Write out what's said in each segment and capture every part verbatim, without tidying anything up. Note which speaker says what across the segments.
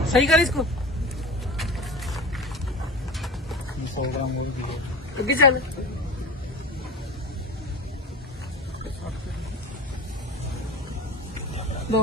Speaker 1: सही कर इसको
Speaker 2: सौ ग्राम और भी है।
Speaker 1: आगे चल। दो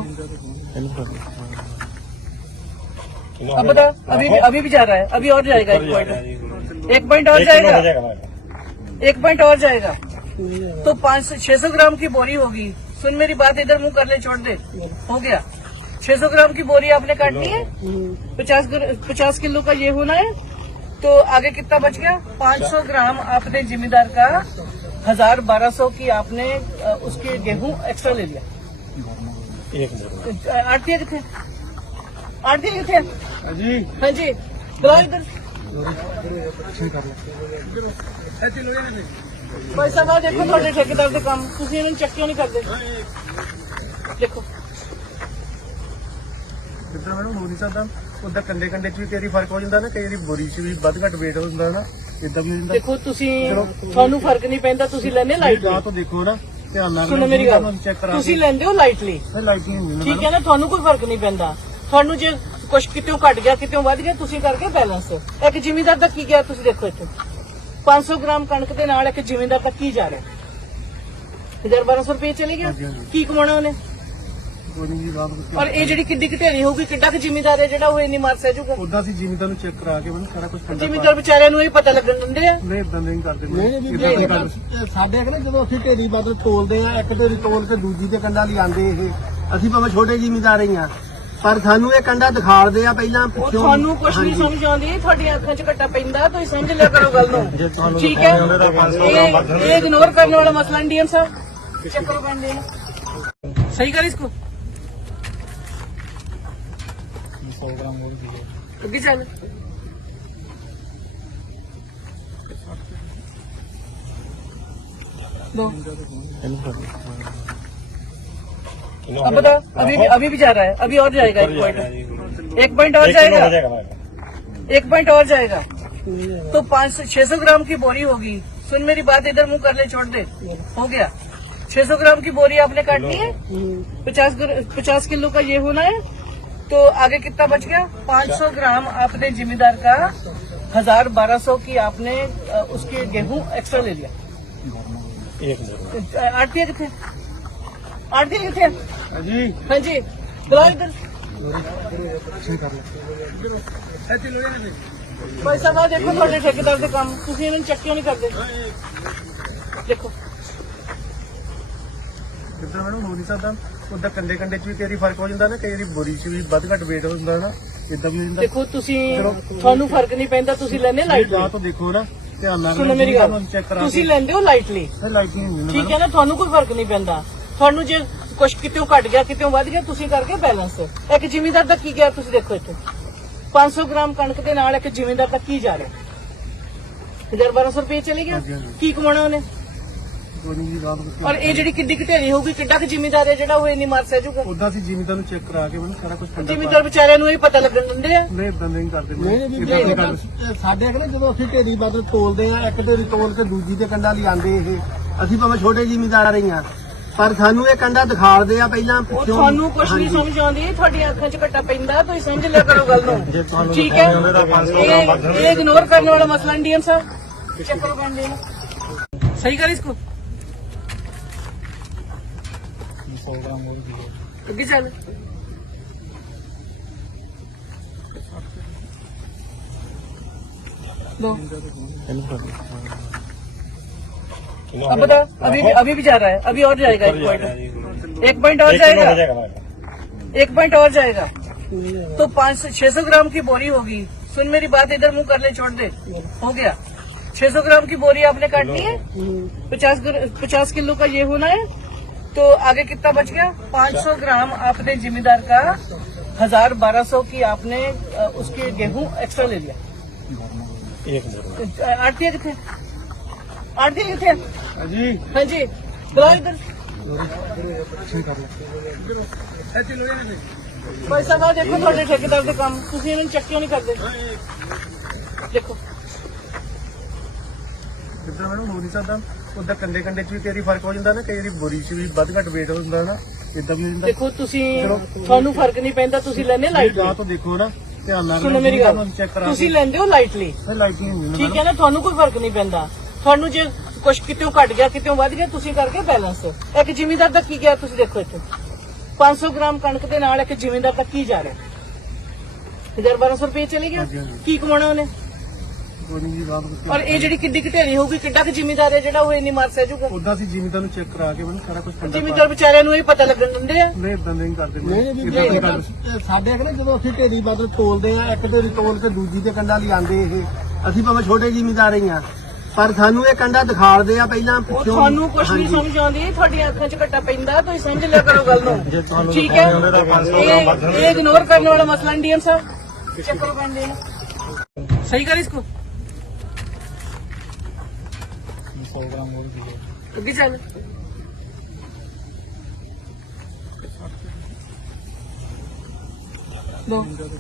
Speaker 1: अब बता, अभी भी अभी भी जा रहा है, अभी और जाएगा एक पॉइंट, एक पॉइंट और जाएगा, एक पॉइंट और जाएगा तो पाँच सौ छह सौ ग्राम की बोरी होगी। सुन मेरी बात, इधर मुंह कर ले, छोड़ दे, हो गया। छह सौ ग्राम की बोरी आपने काटनी है, पचास पचास किलो का ये होना है, तो आगे कितना बच गया? पाँच सौ ग्राम आपने जिम्मेदार का हजार बारह सौ की आपने उसके गेहूं एक्स्ट्रा ले लिया। आरती कितने आरती कितने
Speaker 2: जी
Speaker 1: हाँ जी बुलाओ इधर। भाई साहब आ देखो, थोड़े ठेकेदार के काम तुम इन्हें चेक क्यों नहीं करते? देखो
Speaker 2: ਜਿੱਦਾਂ ਮੈਨੂੰ ਹੋ ਨਹੀਂ ਸਕਦਾ ਉਦਾਂ ਕੰਡੇ ਕੰਡੇ ਚ ਵੀ ਕਈ ਵਾਰੀ ਫਰਕ ਹੋ ਜਾਂਦਾ ਨਾ, ਕਈ ਵਾਰੀ ਬੋਰੀ ਚ ਵੀ ਵੱਧ ਘੱਟ weight ਹੁੰਦਾ ਨਾ, ਇਦਾਂ ਵੀ ਹੋ ਜਾਂਦਾ।
Speaker 1: ਦੇਖੋ ਤੁਸੀਂ, ਤੁਹਾਨੂੰ ਫਰਕ ਨਹੀਂ ਪੈਂਦਾ, ਤੁਸੀਂ ਲੈਣੇ ਲਾਈਟਲੀ।
Speaker 2: ਆਹ ਤੋਂ ਦੇਖੋ ਨਾ ਧਿਆਨ ਨਾਲ,
Speaker 1: ਸੁਣੋ ਮੇਰੀ ਗੱਲ,
Speaker 2: ਚੈੱਕ ਕਰਾ
Speaker 1: ਤੁਸੀਂ ਲੈਂਦੇ ਹੋ ਲਾਈਟਲੀ,
Speaker 2: ਲਾਈਟਿੰਗ ਹੁੰਦੀ
Speaker 1: ਠੀਕ ਹੈ ਨਾ, ਤੁਹਾਨੂੰ ਕੋਈ ਫਰਕ ਨਹੀਂ ਪੈਂਦਾ। ਤੁਹਾਨੂੰ ਜੇ ਕੁਛ ਕਿਤੋਂ ਘਟ ਗਿਆ ਕਿਤੋਂ ਵੱਧ ਗਿਆ, ਤੁਸੀਂ ਕਰਕੇ ਬੈਲੈਂਸ। ਇੱਕ ਜ਼ਿਮੀਂਦਾਰ ਦਾ ਕੀ ਗਿਆ ਤੁਸੀਂ ਦੇਖੋ ਇੱਥੇ, ਪੰਜ ਸੌ ਗ੍ਰਾਮ ਕਣਕ ਦੇ ਨਾਲ ਇੱਕ ਜ਼ਿਮੀਂਦਾਰ ਦਾ ਕੀ ਜਾ ਰਿਹਾ? ਹਜ਼ਾਰ ਬਾਰਾਂ ਸੌ ਰੁਪਏ ਚਲੇ ਗਿਆ, ਕੀ ਕਮਾਉਣਾ ਉਹਨੇ? ਔਰ ਇਹ ਜਿਹੜੀ ਕਿੱਡੀ ਘਟੇਰੀ ਹੋਊਗੀ, ਕਿੱਡਾ ਕੁ ਜ਼ਿਮੀਂਦਾਰ ਹੈ ਜਿਹੜਾ ਉਹ ਇੰਨੀ ਮਾਰ ਸਹਿ ਜਾਊਗਾ?
Speaker 2: ਉਦਾਂ ਅਸੀਂ ਜ਼ਿਮੀਂਦਾਰ ਨੂੰ ਚੈੱਕ ਕਰਾ ਕੇ ਮੈਨੂੰ ਸਾਰਾ ਕੁਝ ਕੰਡਾ
Speaker 1: ਜ਼ਿਮੀਂਦਾਰ ਵਿਚਾਰਿਆਂ ਨੂੰ ਇਹ ਪਤਾ ਲੱਗਣ ਦਿੰਦੇ ਆ?
Speaker 2: ਨਹੀਂ ਇਦਾਂ ਨਹੀਂ ਕਰਦੇ।
Speaker 3: ਨਹੀਂ ਸਾਡੇ ਅਗਲੇ ਜਦੋਂ ਅਸੀਂ ਢੇਰੀ ਬਦਲ ਤੋਲਦੇ ਆ, ਇੱਕ ਢੇਰੀ ਤੋਲ ਕੇ ਦੂਜੀ ਤੇ ਕੰਡਾ ਲਿਆਂਦੇ, ਇਹ ਅਸੀਂ ਭਾਵੇਂ ਛੋਟੇ ਜ਼ਿਮੀਂਦਾਰ ਹੀ ਆ, ਪਰ ਸਾਨੂੰ ਇਹ ਕੰਡਾ ਦਿਖਾਲਦੇ ਆ ਪਹਿਲਾਂ
Speaker 1: ਉਹ ਤੁਹਾਨੂੰ ਕੁਝ ਨਹੀਂ ਸਮਝ ਆਉਂਦੀ, ਤੁਹਾਡੀਆਂ ਅੱਖਾਂ 'ਚ ਘੱਟਾ ਪੈਂਦਾ, ਤੁਸੀਂ ਸਮਝ ਲਿਆ ਕਰੋ ਗੱਲ ਨੂੰ, ਠੀਕ ਹੈ? ਇਹ ਇਹ ਇਗਨੋਰ ਕਰਨ ਵਾਲਾ ਮਸਲਾ ਨਹੀਂ ਡੀਐਮ ਸਾਹਿਬ, ਚੈੱਕ ਕਰੋ ਬੰਦੇ ਨੂੰ, सही कर इसको
Speaker 2: सौ ग्राम और भी है।
Speaker 1: आगे चल। दो अब बता, अभी भी अभी भी जा रहा है, अभी और जाएगा एक पॉइंट, एक पॉइंट और जाएगा, एक पॉइंट और जाएगा तो पाँच सौ छह सौ ग्राम की बोरी होगी। सुन मेरी बात, इधर मुंह कर ले, छोड़ दे, हो गया। छह सौ ग्राम की बोरी आपने काटनी है, पचास पचास किलो का ये होना है, तो आगे कितना बच गया? पाँच सौ ग्राम आपने जिम्मेदार का हजार बारह सौ की आपने उसके गेहूं एक्स्ट्रा ले लिया। आरती कितने आरती कितने
Speaker 2: जी
Speaker 1: हाँ जी बुलाओ इधर। भाई साहब आ देखो, थोड़े ठेकेदार के काम तुम इन्हें चेक क्यों नहीं करते? देखो
Speaker 2: ਜਿੱਦਾਂ ਮੈਨੂੰ ਹੋ ਨਹੀਂ ਸਕਦਾ ਉਦਾਂ ਕੰਡੇ ਕੰਡੇ ਚ ਵੀ ਕਈ ਵਾਰੀ ਫਰਕ ਹੋ ਜਾਂਦਾ ਨਾ, ਕਈ ਵਾਰੀ ਬੋਰੀ ਚ ਵੀ ਵੱਧ ਘੱਟ weight ਹੁੰਦਾ ਨਾ, ਇਦਾਂ ਵੀ ਹੋ ਜਾਂਦਾ।
Speaker 1: ਦੇਖੋ ਤੁਸੀਂ, ਤੁਹਾਨੂੰ ਫਰਕ ਨਹੀਂ ਪੈਂਦਾ, ਤੁਸੀਂ ਲੈਣੇ ਲਾਈਟਲੀ।
Speaker 2: ਆਹ ਤੋਂ ਦੇਖੋ ਨਾ ਧਿਆਨ ਨਾਲ,
Speaker 1: ਸੁਣੋ ਮੇਰੀ ਗੱਲ,
Speaker 2: ਚੈੱਕ ਕਰਾ
Speaker 1: ਤੁਸੀਂ ਲੈਂਦੇ ਹੋ ਲਾਈਟਲੀ,
Speaker 2: ਲਾਈਟਿੰਗ ਹੁੰਦੀ
Speaker 1: ਠੀਕ ਹੈ ਨਾ, ਤੁਹਾਨੂੰ ਕੋਈ ਫਰਕ ਨਹੀਂ ਪੈਂਦਾ। ਤੁਹਾਨੂੰ ਜੇ ਕੁਛ ਕਿਤੋਂ ਘਟ ਗਿਆ ਕਿਤੋਂ ਵੱਧ ਗਿਆ, ਤੁਸੀਂ ਕਰਕੇ ਬੈਲੈਂਸ। ਇੱਕ ਜ਼ਿਮੀਂਦਾਰ ਦਾ ਕੀ ਗਿਆ ਤੁਸੀਂ ਦੇਖੋ ਇੱਥੇ, ਪੰਜ ਸੌ ਗ੍ਰਾਮ ਕਣਕ ਦੇ ਨਾਲ ਇੱਕ ਜ਼ਿਮੀਂਦਾਰ ਦਾ ਕੀ ਜਾ ਰਿਹਾ? ਹਜ਼ਾਰ ਬਾਰਾਂ ਸੌ ਰੁਪਏ ਚਲੇ ਗਿਆ, ਕੀ ਕਮਾਉਣਾ ਉਹਨੇ? ਔਰ ਇਹ ਜਿਹੜੀ ਕਿੱਡੀ ਘਟੇਰੀ ਹੋਊਗੀ, ਕਿੱਡਾ ਕੁ ਜ਼ਿਮੀਂਦਾਰ ਹੈ ਜਿਹੜਾ ਉਹ ਇੰਨੀ ਮਾਰ ਸਹਿ ਜਾਊਗਾ?
Speaker 2: ਉਦਾਂ ਅਸੀਂ ਜ਼ਿਮੀਂਦਾਰ ਨੂੰ ਚੈੱਕ ਕਰਾ ਕੇ ਮੈਨੂੰ ਸਾਰਾ ਕੁਝ ਕੰਡਾ
Speaker 1: ਜ਼ਿਮੀਂਦਾਰ ਵਿਚਾਰਿਆਂ ਨੂੰ ਇਹ ਪਤਾ ਲੱਗਣ ਦਿੰਦੇ ਆ?
Speaker 2: ਨਹੀਂ ਇਦਾਂ ਨਹੀਂ ਕਰਦੇ।
Speaker 3: ਨਹੀਂ ਸਾਡੇ ਅਗਲੇ ਜਦੋਂ ਅਸੀਂ ਢੇਰੀ ਬਦਲ ਤੋਲਦੇ ਆ, ਇੱਕ ਢੇਰੀ ਤੋਲ ਕੇ ਦੂਜੀ ਤੇ ਕੰਡਾ ਲਿਆਂਦੇ, ਇਹ ਅਸੀਂ ਭਾਵੇਂ ਛੋਟੇ ਜ਼ਿਮੀਂਦਾਰ ਹੀ ਆ, ਪਰ ਸਾਨੂੰ ਇਹ ਕੰਡਾ ਦਿਖਾਲਦੇ ਆ ਪਹਿਲਾਂ।
Speaker 1: ਉਹ ਤੁਹਾਨੂੰ ਕੁਝ ਨਹੀਂ ਸਮਝ ਆਉਂਦੀ, ਤੁਹਾਡੀਆਂ ਅੱਖਾਂ 'ਚ ਘੱਟਾ ਪੈਂਦਾ, ਤੁਸੀਂ ਸਮਝ ਲਿਆ ਕਰੋ ਗੱਲ ਨੂੰ, ਠੀਕ ਹੈ? ਇਹ ਇਹ ਇਗਨੋਰ ਕਰਨ ਵਾਲਾ ਮਸਲਾ ਨਹੀਂ ਡੀਐਮ ਸਾਹਿਬ, ਚੈੱਕ ਕਰੋ ਬੰਦੇ ਨੂੰ, सही कर इसको
Speaker 2: सौ ग्राम और भी है।
Speaker 1: आगे चल। दो अब बता, अभी भी अभी भी जा रहा है, अभी और जाएगा एक पॉइंट, एक पॉइंट और जाएगा, एक पॉइंट और जाएगा तो पाँच सौ छह सौ ग्राम की बोरी होगी। सुन मेरी बात, इधर मुंह कर ले, छोड़ दे, हो गया। छह सौ ग्राम की बोरी आपने काटनी है, पचास पचास किलो का ये होना है, तो आगे कितना बच गया? पाँच सौ ग्राम आपने जिम्मेदार का हजार बारह सौ की आपने उसके गेहूं एक्स्ट्रा ले लिया। आरती कितने आरती कितने
Speaker 2: जी
Speaker 1: हाँ जी बुलाओ इधर। भाई साहब आ देखो, थोड़े ठेकेदार के काम तुम इन्हें चेक क्यों नहीं करते? देखो
Speaker 2: ਜਿੱਦਾਂ ਮੈਨੂੰ ਹੋ ਨਹੀਂ ਸਕਦਾ ਉਦਾਂ ਕੰਡੇ ਕੰਡੇ ਚ ਵੀ ਕਈ ਵਾਰੀ ਫਰਕ ਹੋ ਜਾਂਦਾ ਨਾ, ਕਈ ਵਾਰੀ ਬੋਰੀ ਚ ਵੀ ਵੱਧ ਘੱਟ weight ਹੁੰਦਾ ਨਾ, ਇਦਾਂ ਵੀ ਹੋ ਜਾਂਦਾ।
Speaker 1: ਦੇਖੋ ਤੁਸੀਂ, ਤੁਹਾਨੂੰ ਫਰਕ ਨਹੀਂ ਪੈਂਦਾ, ਤੁਸੀਂ ਲੈਣੇ ਲਾਈਟਲੀ।
Speaker 2: ਆਹ ਤੋਂ ਦੇਖੋ ਨਾ ਧਿਆਨ ਨਾਲ
Speaker 1: ਸੁਣੋ ਮੇਰੀ ਗੱਲ
Speaker 2: ਚੈੱਕ ਕਰਾ
Speaker 1: ਤੁਸੀਂ ਲੈਂਦੇ ਹੋ ਲਾਈਟਲੀ
Speaker 2: ਲਾਈਟ ਨਹੀਂ ਹੁੰਦੀ
Speaker 1: ਠੀਕ ਹੈ ਨਾ ਤੁਹਾਨੂੰ ਕੋਈ ਫਰਕ ਨਹੀਂ ਪੈਂਦਾ ਤੁਹਾਨੂੰ ਜੇ ਕੁਛ ਕਿਤੋਂ ਘਟ ਗਿਆ ਕਿਤੋਂ ਵੱਧ ਗਿਆ ਤੁਸੀਂ ਕਰਕੇ ਬੈਲੈਂਸ ਇੱਕ ਜ਼ਿਮੀਂਦਾਰ ਦਾ ਕੀ ਗਿਆ ਤੁਸੀਂ ਦੇਖੋ ਇੱਥੇ ਪੰਜ ਸੌ ਗ੍ਰਾਮ ਕਣਕ ਦੇ ਨਾਲ ਇੱਕ ਜ਼ਿਮੀਂਦਾਰ ਦਾ ਕੀ ਜਾ ਰਿਹਾ ਹਜ਼ਾਰ ਬਾਰਾਂ ਸੌ ਰੁਪਏ ਚਲੇ ਗਿਆ
Speaker 2: ਹਾਂਜੀ, ਹਾਂਜੀ।
Speaker 1: ਕੀ ਕਮਾਉਣਾ ਉਹਨੇ
Speaker 2: ਗੋਨੀ ਜੀ ਬਾਤ
Speaker 1: ਔਰ ਇਹ ਜਿਹੜੀ ਕਿੱਡੀ ਘਟੇਰੀ ਹੋਊਗੀ ਕਿੱਡਾ ਕੁ ਜ਼ਿਮੀਂਦਾਰ ਹੈ ਜਿਹੜਾ ਉਹ ਇੰਨੀ ਮਾਰ ਸਹਿ ਜਾਊਗਾ
Speaker 2: ਉਦਾਂ ਸੀ ਜ਼ਿਮੀਦਾਰ ਨੂੰ ਚੈੱਕ ਕਰਾ ਕੇ ਮੈਨੂੰ ਸਾਰਾ ਕੁਝ ਕੰਡਾ
Speaker 1: ਜ਼ਿਮੀਂਦਾਰ ਵਿਚਾਰਿਆਂ ਨੂੰ ਇਹ ਪਤਾ ਲੱਗਣ ਦਿੰਦੇ ਆ
Speaker 2: ਨਹੀਂ ਇਦਾਂ ਨਹੀਂ ਕਰਦੇ
Speaker 3: ਨਹੀਂ ਨਹੀਂ
Speaker 2: ਏਦਾਂ ਨਹੀਂ
Speaker 3: ਬੀਬੀ,
Speaker 2: ਕਰਦੇ
Speaker 3: ਇਹ ਸਾਡੇ ਕੋਲ ਜਦੋਂ ਅਸੀਂ ਢੇਰੀ ਬਦਲ ਤੋਲਦੇ ਆ ਇੱਕ ਢੇਰੀ ਤੋਲ ਕੇ ਦੂਜੀ ਦੇ ਕੰਡਾ ਲਿਆਂਦੇ ਇਹ ਅਸੀਂ ਭਾਵੇਂ ਛੋਟੇ ਜ਼ਿਮੀਂਦਾਰ ਹੀ ਆ ਪਰ ਸਾਨੂੰ ਇਹ ਕੰਡਾ ਦਿਖਾਲਦੇ ਆ ਪਹਿਲਾਂ
Speaker 1: ਉਹ
Speaker 3: ਪਿੱਛੋਂ
Speaker 1: ਤੁਹਾਨੂੰ ਕੁਝ ਨਹੀਂ
Speaker 3: ਹਾਂਜੀ।
Speaker 1: ਸਮਝ ਆਉਂਦੀ ਤੁਹਾਡੀਆਂ ਅੱਖਾਂ 'ਚ ਘੱਟਾ ਪੈਂਦਾ ਤੁਸੀਂ ਸਮਝ ਲਿਆ ਕਰੋ ਗੱਲ ਨੂੰ ਠੀਕ ਹੈ ਇਹ ਇਹ ਇਗਨੋਰ करने वाला मसला नहीं डीएम साहब चेक करो बंद देना सही कर इसको अभी चल दो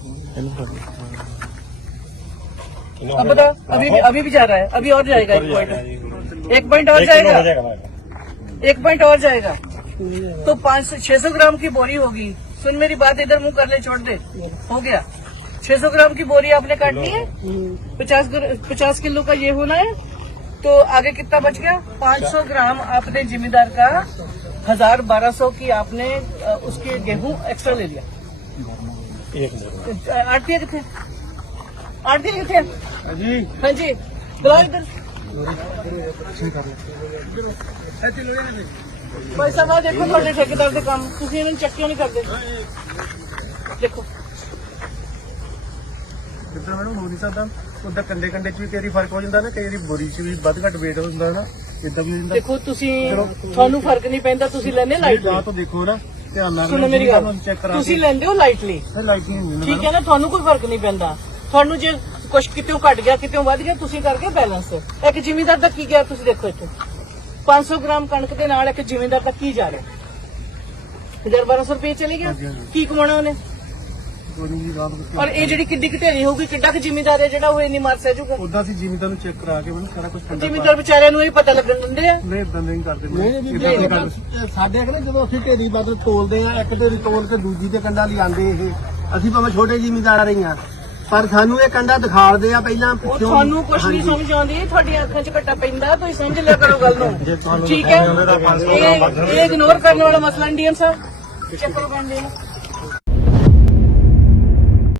Speaker 1: अब बता अभी भी अभी भी जा रहा है अभी और जाएगा एक पॉइंट एक पॉइंट और जाएगा एक पॉइंट और जाएगा तो पाँच सौ छह सौ ग्राम की बोरी होगी सुन मेरी बात इधर मुंह कर ले छोड़ दे हो गया छह सौ ग्राम की बोरी आपने काटनी है पचास पचास किलो का ये होना है तो आगे कितना बच गया पाँच सौ ग्राम आपने जिम्मेदार का हजार बारह सौ की आपने अ, उसके गेहूं एक्स्ट्रा ले लिया आरती कितने आरती कितने
Speaker 2: जी
Speaker 1: हाँ जी बुलाओ इधर भाई साहब आਹ देखो ਤੁਹਾਡੇ ਠੇਕੇਦਾਰ ਦੇ ਕੰਮ ਤੁਸੀਂ ਇਹਨਾਂ ਨੂੰ ਚੈੱਕ ਕਿਉਂ ਨਹੀਂ ਕਰਦੇ ਦੇਖੋ
Speaker 2: ਕਿੱਦਾਂ ਮੈਡਮ ਹੋ ਨਹੀਂ ਸਕਦਾ ਉਦਾਂ ਕੰਡੇ ਕੰਡੇ ਚ ਵੀ ਕਈ ਵਾਰੀ ਫਰਕ ਹੋ ਜਾਂਦਾ ਨਾ ਕਈ ਵਾਰੀ ਬੋਰੀ ਚ ਵੀ ਵੱਧ ਘੱਟ weight ਹੁੰਦਾ ਨਾ ਇਦਾਂ ਵੀ ਹੋ ਜਾਂਦਾ
Speaker 1: ਦੇਖੋ ਤੁਸੀਂ ਤੁਹਾਨੂੰ ਫਰਕ ਨਹੀਂ ਪੈਂਦਾ ਤੁਸੀਂ ਲੈਂਦੇ
Speaker 2: ਆਹ
Speaker 1: ਲਾਈਟਲੀ
Speaker 2: ਤੋਂ ਦੇਖੋ ਨਾ ਧਿਆਨ ਨਾਲ
Speaker 1: ਸੁਣੋ ਮੇਰੀ ਗੱਲ
Speaker 2: ਚੈੱਕ ਕਰਾ
Speaker 1: ਤੁਸੀਂ ਲੈਂਦੇ ਹੋ ਲਾਈਟਲੀ
Speaker 2: ਲਾਈਟ ਨਹੀਂ ਹੁੰਦੀ
Speaker 1: ਠੀਕ ਹੈ ਨਾ ਤੁਹਾਨੂੰ ਕੋਈ ਫਰਕ ਨਹੀਂ ਪੈਂਦਾ ਤੁਹਾਨੂੰ ਜੇ ਕੁਛ ਕਿਤੋਂ ਘਟ ਗਿਆ ਕਿਤੋਂ ਵੱਧ ਗਿਆ ਤੁਸੀਂ ਕਰਕੇ ਬੈਲੈਂਸ ਇੱਕ ਜ਼ਿਮੀਂਦਾਰ ਦਾ ਕੀ ਗਿਆ ਤੁਸੀਂ ਦੇਖੋ ਇੱਥੇ ਪੰਜ ਸੌ ਗ੍ਰਾਮ ਕਣਕ ਦੇ ਨਾਲ ਇੱਕ ਜ਼ਿਮੀਂਦਾਰ ਦਾ ਕੀ ਜਾ ਰਿਹਾ ਹਜ਼ਾਰ ਬਾਰਾਂ ਸੌ ਰੁਪਏ ਚਲੇ ਗਿਆ
Speaker 2: ਹਾਂਜੀ, ਹਾਂਜੀ।
Speaker 1: ਕੀ ਕਮਾਉਣਾ ਉਹਨੇ
Speaker 2: ਗੋਨੀ ਜੀ ਬਾਤ
Speaker 1: ਔਰ ਇਹ ਜਿਹੜੀ ਕਿੱਡੀ ਘਟੇਰੀ ਹੋਊਗੀ ਕਿੱਡਾ ਕੁ ਜ਼ਿਮੀਂਦਾਰ ਹੈ ਜਿਹੜਾ ਉਹ ਇੰਨੀ ਮਾਰ ਸਹਿ ਜਾਊਗਾ
Speaker 2: ਉਦਾਂ ਸੀ ਜ਼ਿਮੀਦਾਰ ਨੂੰ ਚੈੱਕ ਕਰਾ ਕੇ ਮੈਨੂੰ ਸਾਰਾ ਕੁਝ ਕੰਡਾ
Speaker 1: ਜ਼ਿਮੀਂਦਾਰ ਵਿਚਾਰਿਆਂ ਨੂੰ ਇਹ ਪਤਾ ਲੱਗਣ ਦਿੰਦੇ ਆ
Speaker 2: ਨਹੀਂ ਇਦਾਂ ਨਹੀਂ ਕਰਦੇ
Speaker 3: ਨਹੀਂ ਨਹੀਂ ਬੀਬੀ,
Speaker 2: ਏਦਾਂ ਨਹੀਂ ਕਰਦੇ
Speaker 3: ਇਹ ਸਾਡੇ ਕੋਲ ਜਦੋਂ ਅਸੀਂ ਢੇਰੀ ਬਦਲ ਤੋਲਦੇ ਆ ਇੱਕ ਢੇਰੀ ਤੋਲ ਕੇ ਦੂਜੀ ਦੇ ਕੰਡਾ ਲਿਆਂਦੇ ਇਹ ਅਸੀਂ ਭਾਵੇਂ ਛੋਟੇ ਜ਼ਿਮੀਂਦਾਰ ਹੀ ਆ ਪਰ ਸਾਨੂੰ ਇਹ ਕੰਡਾ ਦਿਖਾਲਦੇ ਆ ਪਹਿਲਾਂ
Speaker 1: ਉਹ
Speaker 3: ਪਿੱਛੋਂ
Speaker 1: ਤੁਹਾਨੂੰ ਕੁਝ ਨਹੀਂ
Speaker 3: ਹਾਂਜੀ।
Speaker 1: ਸਮਝ ਆਉਂਦੀ ਤੁਹਾਡੀਆਂ ਅੱਖਾਂ 'ਚ ਘੱਟਾ ਪੈਂਦਾ ਤੁਸੀਂ ਸਮਝ ਲਿਆ ਕਰੋ ਗੱਲ ਨੂੰ ਠੀਕ ਹੈ ਇਹ ਇਹ ਇਗਨੋਰ करने वाला मसला नहीं डीएम साहब चेक करो बंद देना